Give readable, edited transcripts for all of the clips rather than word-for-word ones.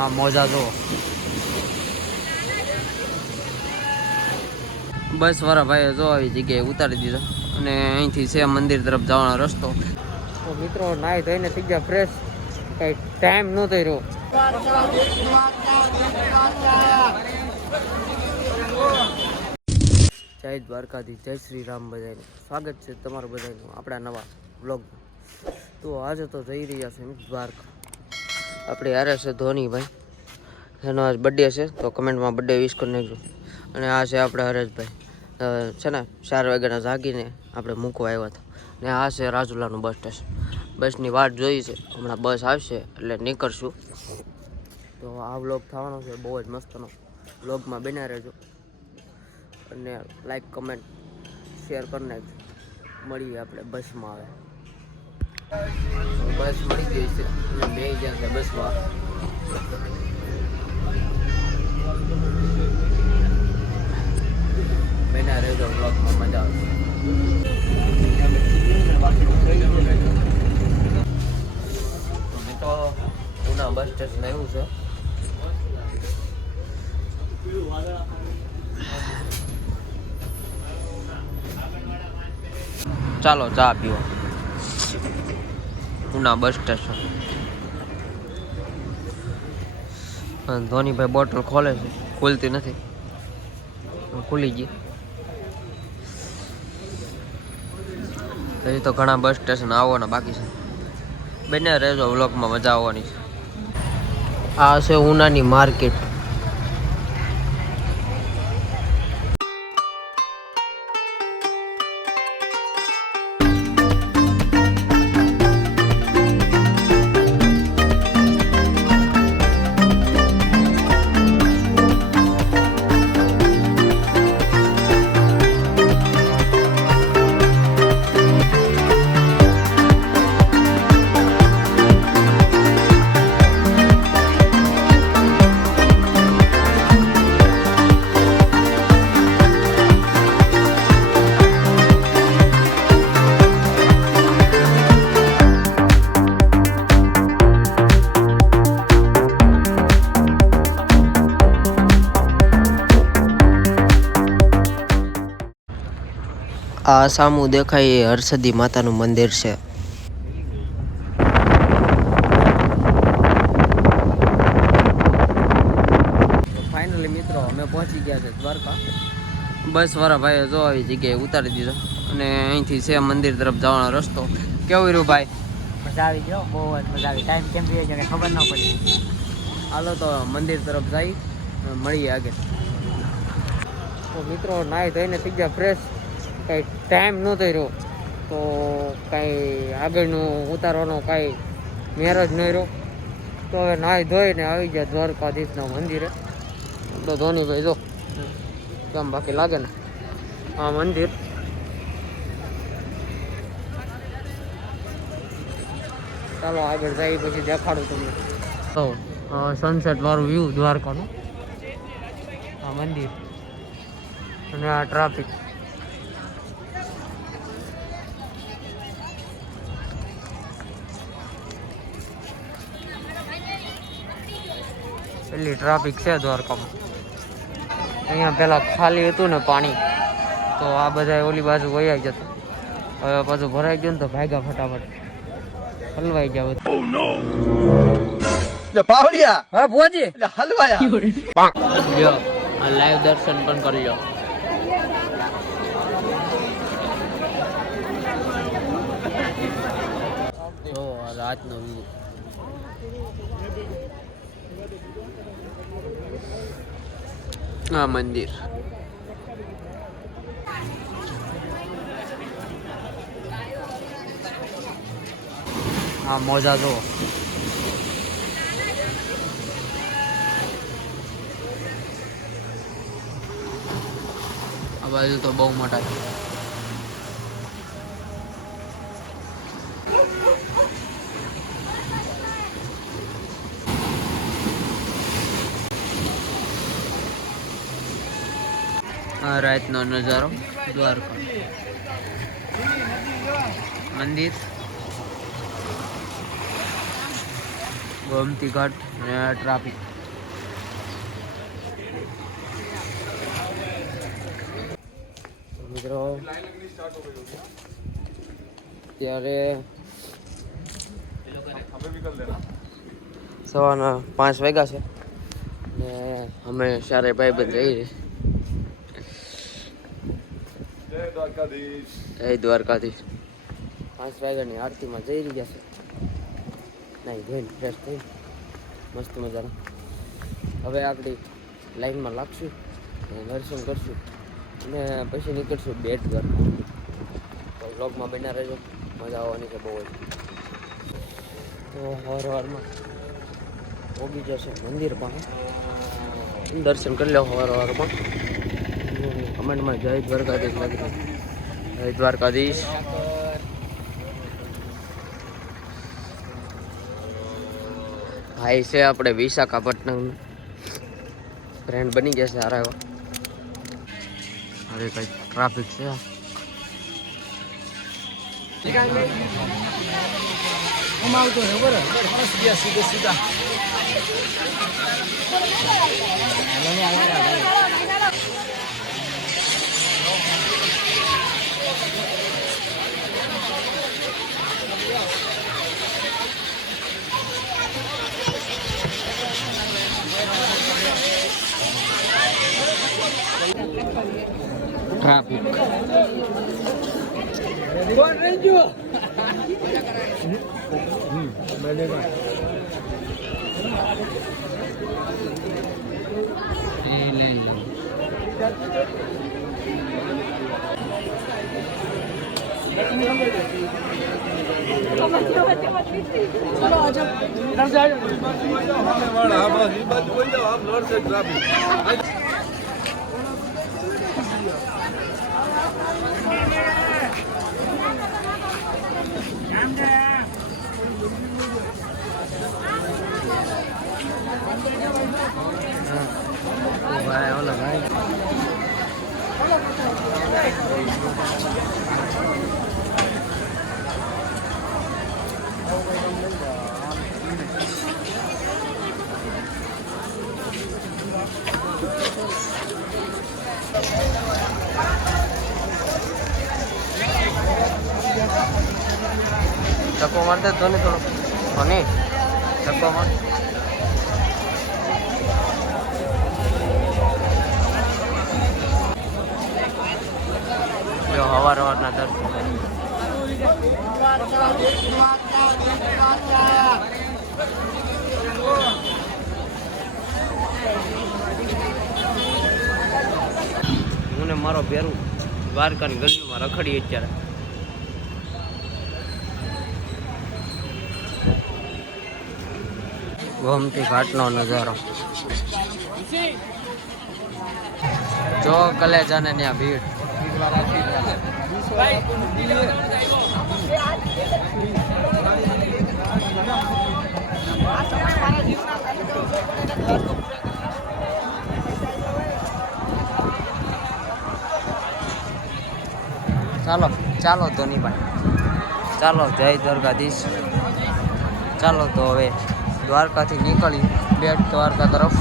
આ મોજા જો બસ વાળા ભાઈએ જો આવી જગ્યાએ ઉતારી દીધો અને અહીંથી છે મંદિર તરફ જવાનો રસ્તો. તો મિત્રો નાહી ધોઈને થઈ ગયા ફ્રેશ, કઈ ટાઈમ ન થઈ રહ્યો. જય દ્વારકાધીશ, જય શ્રી રામ. બધાનું સ્વાગત છે તમારું બધાનું આપણા નવા બ્લોગમાં. તો આજે તો જઈ રહ્યા છે દ્વારકા. આપણે યારે છે ધોનીભાઈ, એનો આજ બર્થડે છે, તો કમેન્ટમાં બર્થડે વિશ કરી નાખજો. અને આ છે આપણે હરેશભાઈ, છે ને 4 વાગ્યાના જાગીને આપણે મૂકવા આવ્યા હતા. ને આ છે રાજુલાનું બસ સ્ટેશન. બસની વાટ જોઈ છે, હમણાં બસ આવશે એટલે નીકળશું. તો આ વ્લોગ થવાનો છે બહુ જ મસ્તનો. વ્લોગમાં બન્યા રહેજો અને લાઈક કમેન્ટ શેર કરી નાખજો. મળીએ આપણે બસમાં. આવે બસ મળી ગઈ છે અને બે ગયા છે બસમાં. બન્યા રહેજો વ્લોગમાં, મજા આવશે. તો ઉના બસ સ્ટેશન આવ્યું છે. ચાલો ચા પીવો. Una bus station. ધોનીભાઈ બોટલ ખોલે છે, ખુલતી નથી. ખુલી ગઈ. હજી તો ઘણા બસ સ્ટેશન આવવાના બાકી છે. બંને રહેજો વ્લોગમાં, મજા આવવાની છે. આ છે ઉનાની માર્કેટ. આ સામું દેખાય એ હરસદી માતાનું મંદિર છે. ફાઇનલી મિત્રો અમે પહોંચી ગયા છે દ્વારકા. બસ વાળા ભાઈએ જો આવી જગ્યાએ ઉતારી દીધો અને અહીંથી છે મંદિર તરફ જવાનો રસ્તો. કેવું રહ્યું ભાઈ? મજા આવી ગયો, બહુ જ મજા આવી. ટાઈમ કેમ થઈ જાય ખબર ન પડી. હાલો તો મંદિર તરફ જઈ મળીએ આગળ. તો મિત્રો નાહી ધોઈને થઈ ગયા ફ્રેશ, કંઈ ટાઈમ ન થઈ રહ્યો, તો કાંઈ આગળનું ઉતારવાનો કાંઈ મેર જ નહીં રહ્યો. તો હવે નાહી ધોઈને આવી ગયા દ્વારકાધીશના મંદિરે. તો ધોનીભાઈ જો કેમ બાકી લાગે ને આ મંદિર. ચાલો આગળ જઈ પછી દેખાડું તમને. તો સનસેટ વાળું વ્યૂ દ્વારકાનું, આ મંદિર અને આ ટ્રાફિક. એટલી ટ્રાફિક છે દ્વારકામાં. અહીંયા પેલા ખાલી હતું ને પાણી, તો આ બધા ઓલી બાજુ વયા જતા. હવે પાછું ભરાઈ ગયું ને તો ભાગ્યા ફટાફટ, હલવાઈ ગયા બધા. પાવડિયા હા ભોજી હલવાયા. લ્યો આ લાઈવ દર્શન પણ કરી લો. જો આ રાતનો વ્યૂ. આ મંદિર. આ મોજા જો. આ બાજુ તો બહુ મોટા છે. આ રાતનો નજારો દ્વારકા મંદિર. ગોમતી ઘાટ ને ટ્રાફિક. મિત્રો ત્યારે સવારના 5 વાગ્યા છે ને અમે ચારે ભાઈબંધ જઈએ. જય દ્વારકાધીશ. 5 વાગ્યાની આરતીમાં જઈ રહ્યા છે. નહીં ધોઈને ફ્રેશ થઈ મસ્ત મજાનું. હવે આપણી લાઈનમાં લાગશું દર્શન કરશું અને પછી નીકળશું બેટ દ્વારકા. તો વ્લોગમાં બન્યા રહેજો, મજા આવવાની છે બહુ જ. તો હવારમાં પોગી જશે મંદિર પાસે, દર્શન કરી લો હવારમાં. કમેન્ટમાં જય દ્વારકાધીશ લખી દો. જય દ્વારકાધીશ. ભાઈ છે આપણે વિશાખાપટ્ટનમ ફ્રેન્ડ બની ગયા છે સારા એવા. હવે કઈ ટ્રાફિક છે. ટ્રાફિક ભાઈ ઓલા ભાઈ ધક્કો મારते ધોની થોડો ધોની ધક્કો માર. હવારના દર્શન હું ને મારો ભેરું દ્વારકાની ગલીમાં રખડીએ અત્યારે. ગોમતી ઘાટનો નજારો જો કલેજાને ત્યાં ભીડ. ચાલો ચાલો ધોનીભાઈ ચાલો જય દ્વારકાધીશ. ચાલો તો હવે દ્વારકાથી નીકળી બેટ દ્વારકા તરફ.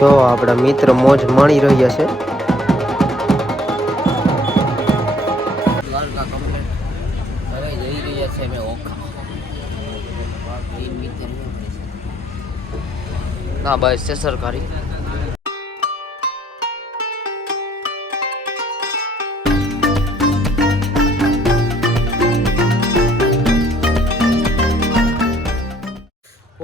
જો આપણા મિત્ર મોજ માણી રહ્યા છે. દ્વારકા કમ્પ્લીટ હવે જઈ રહ્યા છે અમે ઓખા. ના બસ છે સરકારી.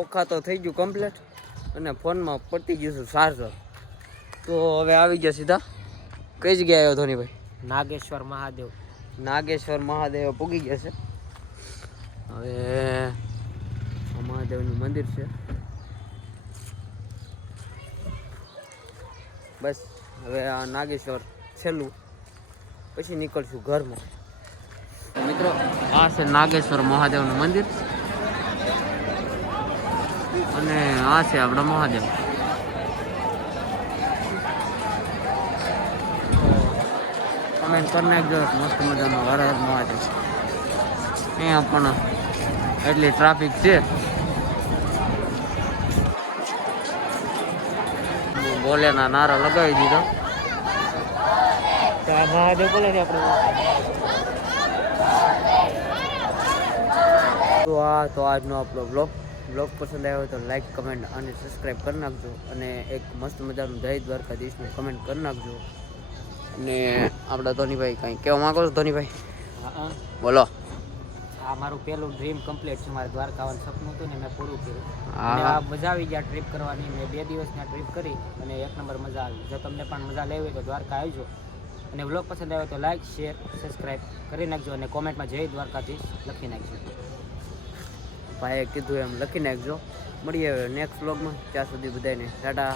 ઓખા તો થઈ ગયું કમ્પ્લીટ અને ફોનમાં પતી ગયું છે ચાર્જર. તો હવે આવી ગયા સીધા કઈ જગ્યાએ આવ્યો ધોનીભાઈ? નાગેશ્વર મહાદેવ. નાગેશ્વર મહાદેવ પૂગી ગયા છે. હવે મહાદેવનું મંદિર છે. બસ હવે આ નાગેશ્વર છેલ્લું પછી નીકળશું ઘરમાં. મિત્રો આ છે નાગેશ્વર મહાદેવનું મંદિર. અને આ છે આપણા મહાદેવ. કમેન્ટ કરી નાખજો મસ્ત મજાનો હર હર મહાદેવ. અહીંયા પણ એટલી ટ્રાફિક છે. બોલેના નારા લગાવી દીધો. મહાદેવ બોલે છે આપણે. તો આજનો આપણો બ્લોગ પસંદ આવ્યો હોય તો લાઈક કમેન્ટ અને સબસ્ક્રાઈબ કરી નાખજો. અને એક મસ્ત મજાનું જય દ્વારકાધીશનું કમેન્ટ કરી નાખજો. અને આપણા ધોનીભાઈ કંઈ કહેવા માંગો છો ધોનીભાઈ? હા, બોલો. આ મારું પહેલું ડ્રીમ કમ્પ્લીટ છે. મારે દ્વારકા આવવાનું સપનું હતું ને મેં પૂરું કર્યું. હા. અને આ મજા આવી ગયા ટ્રીપ કરવાની. મેં 2 દિવસની ટ્રીપ કરી અને એક નંબર મજા આવી. જો તમને પણ મજા લેવી હોય તો દ્વારકા આવજો. અને વ્લોગ પસંદ આવ્યો તો લાઈક શેર સબસ્ક્રાઈબ કરી નાખજો. અને કોમેન્ટમાં જય દ્વારકાધીશ લખી નાખજો. ભાઈએ કીધું એમ લખી નાખજો. મળીએ નેક્સ્ટ વ્લોગમાં. ત્યાં સુધી બધાને ટાટા.